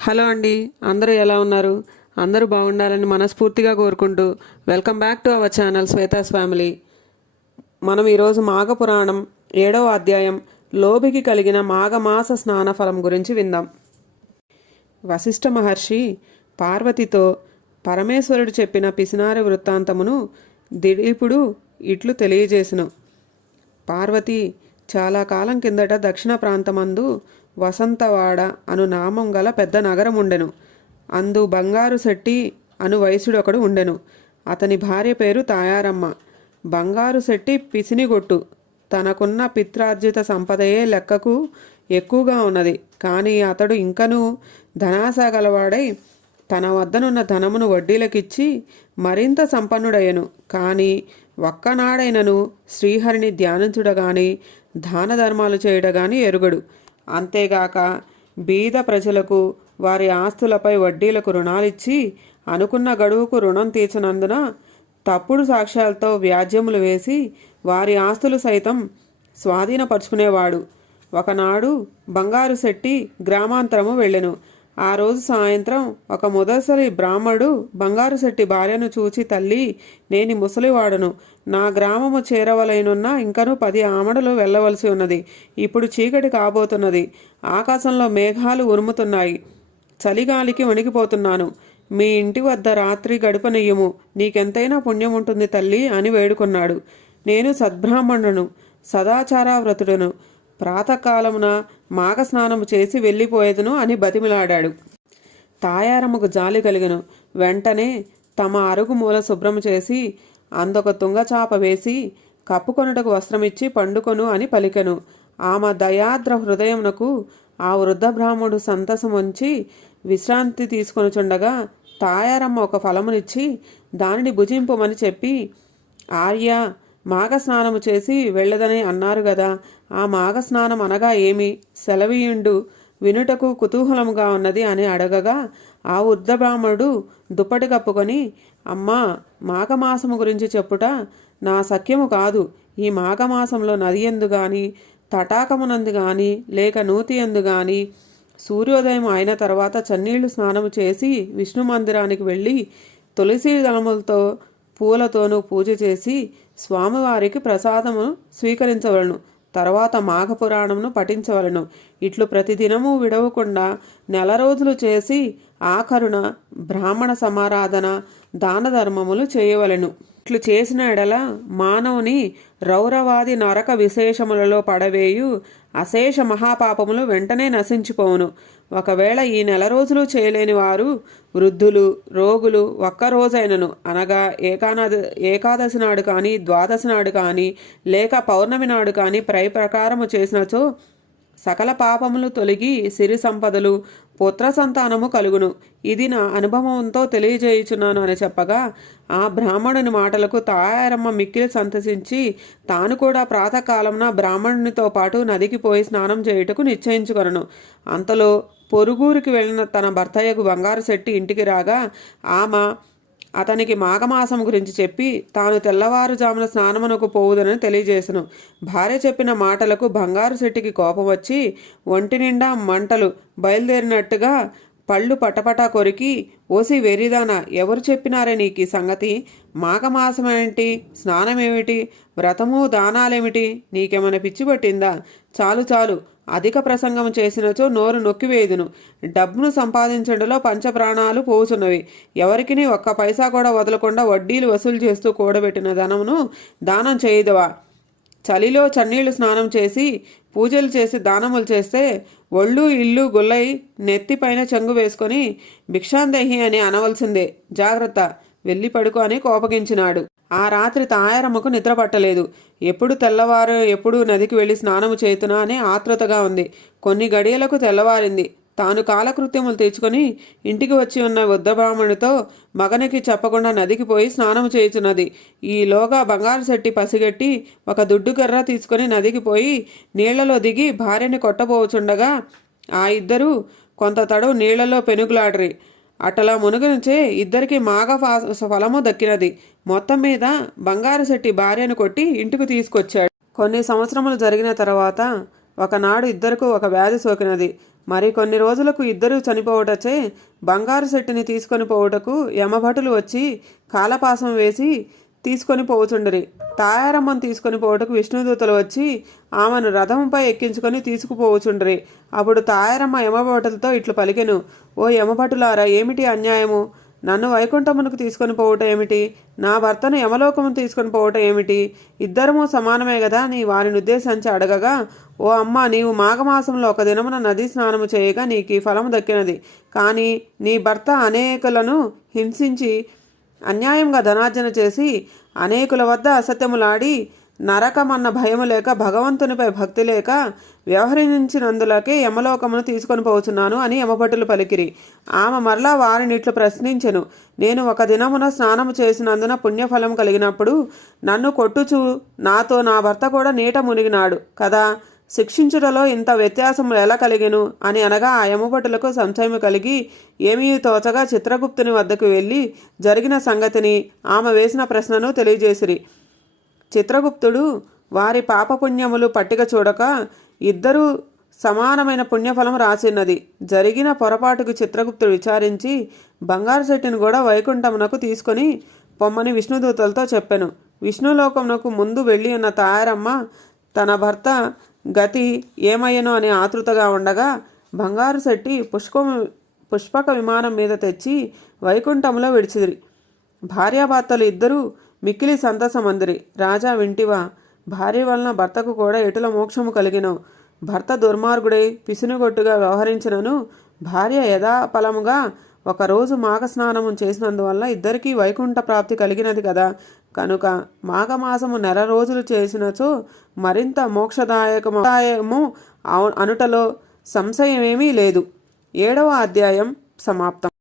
Hello అండి, అందరూ ఎలా ఉన్నారు? అందరూ బాగుండాలని మనస్ఫూర్తిగా కోరుకుంటూ welcome back to our channel Shweta's family. మనం ఈరోజు మాఘపురాణం 7వ అధ్యాయం లోభికి కలిగిన మాఘమాస స్నాన ఫలం గురించి విందాం. వశిష్ఠ మహర్షి పార్వతితో పరమేశ్వరుడు చెప్పిన పిసినారి వృత్తాంతమును దిలీపుడు ఇట్లు తెలియజేసెను. పార్వతి చాలా కాలం కిందట దక్షిణ ప్రాంతమందు వసంతవాడ అను నామం గల పెద్ద నగరం ఉండెను. అందు బంగారు శెట్టి అను వైశ్యుడొకడు ఉండెను. అతని భార్య పేరు తాయారమ్మ. బంగారు శెట్టి పిసినిగొట్టు. తనకున్న పిత్రార్జిత సంపదయే లెక్కకు ఎక్కువగా ఉన్నది. కానీ అతడు ఇంకనూ ధనాశ గలవాడై తన వద్దనున్న ధనమును వడ్డీలకిచ్చి మరింత సంపన్నుడయ్యను. కానీ ఒక్కనాడైనను శ్రీహరిని ధ్యానించుడగాని దాన ధర్మాలు చేయడగాని ఎరుగడు. అంతేగాక బీద ప్రజలకు వారి ఆస్తులపై వడ్డీలకు రుణాలిచ్చి అనుకున్న గడువుకు రుణం తీర్చనందున తప్పుడు సాక్ష్యాలతో వ్యాజ్యములు వేసి వారి ఆస్తులు సైతం స్వాధీనపరుచుకునేవాడు. ఒకనాడు బంగారు శెట్టి గ్రామాంతరము వెళ్ళెను. ఆ రోజు సాయంత్రం ఒక ముదసలి బ్రాహ్మడు బంగారు శెట్టి భార్యను చూచి, తల్లి, నేని ముసలివాడను. నా గ్రామము చేరవలైనున్న ఇంకనూ 10 ఆమడలు వెళ్ళవలసి ఉన్నది. ఇప్పుడు చీకటి కాబోతున్నది. ఆకాశంలో మేఘాలు ఉరుముతున్నాయి. చలిగాలికి వణికిపోతున్నాను. మీ ఇంటి వద్ద రాత్రి గడపనీయము. నీకెంతైనా పుణ్యం ఉంటుంది తల్లి అని వేడుకున్నాడు. నేను సద్బ్రాహ్మణును, సదాచారవ్రతుడను. ప్రాతకాలమున మాఘస్నానము చేసి వెళ్ళిపోయేదును అని బతిమిలాడాడు. తాయారమ్మకు జాలి కలిగెను. వెంటనే తమ అరుగు మూల శుభ్రము చేసి అందొక తుంగచాప వేసి కప్పుకొనుటకు వస్త్రమిచ్చి పండుకొను అని పలికెను. ఆమె దయాద్ర హృదయమునకు ఆ వృద్ధ బ్రాహ్మణుడు సంతసముంచి విశ్రాంతి తీసుకొనుచుండగా తాయారమ్మ ఒక ఫలమునిచ్చి దానిని భుజింపుమని చెప్పి, ఆర్య, మాఘస్నానము చేసి వెళ్ళదని అన్నారు గదా, ఆ మాఘస్నానం అనగా ఏమి? సెలవీయుండు, వినుటకు కుతూహలముగా ఉన్నది అని అడగగా ఆ వృద్ధ బ్రాహ్మణుడు దుప్పటి కప్పుకొని, అమ్మా, మాఘమాసము గురించి చెప్పుట నా సఖ్యము కాదు. ఈ మాఘమాసంలో నది ఎందు గాని తటాకమునందు గాని లేక నూతి ఎందు గాని సూర్యోదయం అయిన తర్వాత చన్నీళ్లు స్నానము చేసి విష్ణు మందిరానికి వెళ్ళి తులసి దళములతో పూలతోనూ పూజ చేసి స్వామివారికి ప్రసాదము స్వీకరించవలను. తర్వాత మాఘపురాణమును పఠించవలను. ఇట్లు ప్రతిదినము విడవకుండా 4 రోజులు చేసి ఆఖరున బ్రాహ్మణ సమారాధన దాన ధర్మములు చేయవలెను. ఇట్లు చేసిన ఎడల మానవుని రౌరవాది నరక విశేషములలో పడవేయు అశేష మహాపాపములు వెంటనే నశించిపోవును. ఒకవేళ ఈ 4 రోజులు చేయలేని వారు వృద్ధులు, రోగులు ఒక్కరోజైనను అనగా ఏకాదశి నాడు కానీ, ద్వాదశి నాడు కానీ, లేక పౌర్ణమి నాడు కానీ ప్రకారము చేసినచో సకల పాపములు తొలగి సిరి సంపదలు, పుత్ర సంతానము కలుగును. ఇది నా అనుభవంతో తెలియజేయుచున్నాను అని చెప్పగా ఆ బ్రాహ్మణుని మాటలకు తాయారమ్మ మిక్కిలి సంతసించి తాను కూడా ప్రాతకాలమున బ్రాహ్మణునితో పాటు నదికి పోయి స్నానం చేయుటకు నిశ్చయించుకొనెను. అంతలో పొరుగురికి వెళ్ళిన తన భర్తయ్యకు బంగారు శెట్టి ఇంటికి రాగా ఆమె అతనికి మాఘమాసం గురించి చెప్పి తాను తెల్లవారుజామున స్నానమునకు పోవుదనని తెలియజేసెను. భార్య చెప్పిన మాటలకు బంగారు శెట్టికి కోపం వచ్చి ఒంటి నిండా మంటలు బయలుదేరినట్టుగా పళ్ళు పటపటా కొరికి, ఓసి వెర్రిదానా, ఎవరు చెప్పినారే నీకు ఈ సంగతి? మాఘమాసమేంటి, స్నానమేమిటి, వ్రతము దానాలేమిటి? నీకేమైనా పిచ్చి పట్టిందా? చాలు చాలు, అధిక ప్రసంగం చేసినచో నోరు నొక్కివేయుదును. డబ్బును సంపాదించడంలో పంచప్రాణాలు పోవుచున్నవి. ఎవరికి ఒక్క పైసా కూడా వదలకుండా వడ్డీలు వసూలు చేస్తూ కూడబెట్టిన ధనమును దానం చేయదువా? చలిలో చన్నీళ్లు స్నానం చేసి పూజలు చేసి దానములు చేస్తే ఒళ్ళు ఇల్లు గుల్లై నెత్తిపైన చెంగు వేసుకొని భిక్షాందేహి అని అనవలసిందే. జాగ్రత్త, వెళ్ళి పడుకో అని కోపగించినాడు. ఆ రాత్రి తాయారమ్మకు నిద్ర పట్టలేదు. ఎప్పుడు తెల్లవారు, ఎప్పుడు నదికి వెళ్ళి స్నానము చేతునా అని ఆతృతగా ఉంది. కొన్ని గడియలకు తెల్లవారింది. తాను కాలకృత్యములు తీర్చుకొని ఇంటికి వచ్చి ఉన్న వృద్ధ బ్రాహ్మణుడితో మగనికి చెప్పకుండా నదికి పోయి స్నానము చేయుచున్నది. ఈలోగా బంగారు శెట్టి పసిగట్టి ఒక దుడ్డు కర్ర తీసుకొని నదికి పోయి నీళ్లలో దిగి భార్యని కొట్టబోచుండగా ఆ ఇద్దరు కొంత తడవు నీళ్లలో పెనుగులాడ్రి. అటలా మునుగునిచే ఇద్దరికి మాఘ ఫలము దక్కినది. మొత్తం మీద బంగారు శెట్టి భార్యను కొట్టి ఇంటికి తీసుకొచ్చాడు. కొన్ని సంవత్సరములు జరిగిన తర్వాత ఒకనాడు ఇద్దరికి ఒక వ్యాధి సోకినది. మరి కొన్ని రోజులకు ఇద్దరూ చనిపోవటచే బంగారు శెట్టిని తీసుకొని పోవుటకు యమభటులు వచ్చి కాలపాసం వేసి తీసుకొని పోవుచుండిరి. తాయారమ్మను తీసుకొని పోవుటకు విష్ణుదూతలు వచ్చి ఆమెను రథంపై ఎక్కించుకొని తీసుకుపోవుచుండ్రి. అప్పుడు తాయారమ్మ యమభటులతో ఇట్లు పలికెను, ఓ యమభటులారా, ఏమిటి అన్యాయము? నన్ను వైకుంఠమునకు తీసుకొని పోవుట ఏమిటి? నా భర్తను యమలోకమును తీసుకొని పోవుట ఏమిటి? ఇద్దరము సమానమే కదా అని వారిని ఉద్దేశించి అడగగా, ఓ అమ్మ, నీవు మాఘమాసంలో ఒక దినమున నదీ స్నానము చేయగా నీకు ఈ ఫలము దక్కినది. కానీ నీ భర్త అనేకులను హింసించి అన్యాయంగా ధనార్జన చేసి అనేకుల వద్ద అసత్యములాడి నరకమన్న భయము లేక భగవంతునిపై భక్తి లేక వ్యవహరించినందులకే యమలోకమును తీసుకొని పోతున్నాను అని యమభటులు పలికిరి. ఆమె మరలా వారిని ఇట్లు ప్రశ్నించెను, నేను ఒక దినమున స్నానము చేసినందున పుణ్యఫలం కలిగినప్పుడు నన్ను కొట్టుచు నాతో నా భర్త కూడా నీట మునిగినాడు కదా, శిక్షించుటలో ఇంత వ్యత్యాసము ఎలా కలిగెను అని అనగా ఆ యమభటులకు సంశయము కలిగి ఏమీ తోచగా చిత్రగుప్తుని వద్దకు వెళ్ళి జరిగిన సంగతిని ఆమె వేసిన ప్రశ్నను తెలియజేసిరి. చిత్రగుప్తుడు వారి పాపపుణ్యములు పట్టిక చూడక ఇద్దరూ సమానమైన పుణ్యఫలం రాసిన్నది. జరిగిన పొరపాటుకు చిత్రగుప్తుడు విచారించి బంగారు చెట్టును కూడా వైకుంఠమునకు తీసుకొని పొమ్మని విష్ణుదూతలతో చెప్పెను. విష్ణులోకమునకు ముందు వెళ్ళి ఉన్న తాయారమ్మ తన భర్త గతి ఏమయ్యను అని ఆతృతగా ఉండగా బంగారు శెట్టి పుష్పక విమానం మీద తెచ్చి వైకుంఠంలో విడిచిరి. భార్యాభర్తలు ఇద్దరూ మిక్కిలి సంతసమందిరి. రాజా, వింటివా? భార్య వలన భర్తకు కూడా ఎటుల మోక్షము కలిగినో. భర్త దుర్మార్గుడై పిసునుగొట్టుగా వ్యవహరించినను భార్య యథాఫలముగా ఒకరోజు మాఘస్నానము చేసినందువల్ల ఇద్దరికీ వైకుంఠ ప్రాప్తి కలిగినది కదా. కనుక మాఘమాసము నెల రోజులు చేసినచో మరింత మోక్షదాయకము అనుటలో సంశయమేమీ లేదు. 7వ అధ్యాయం సమాప్తం.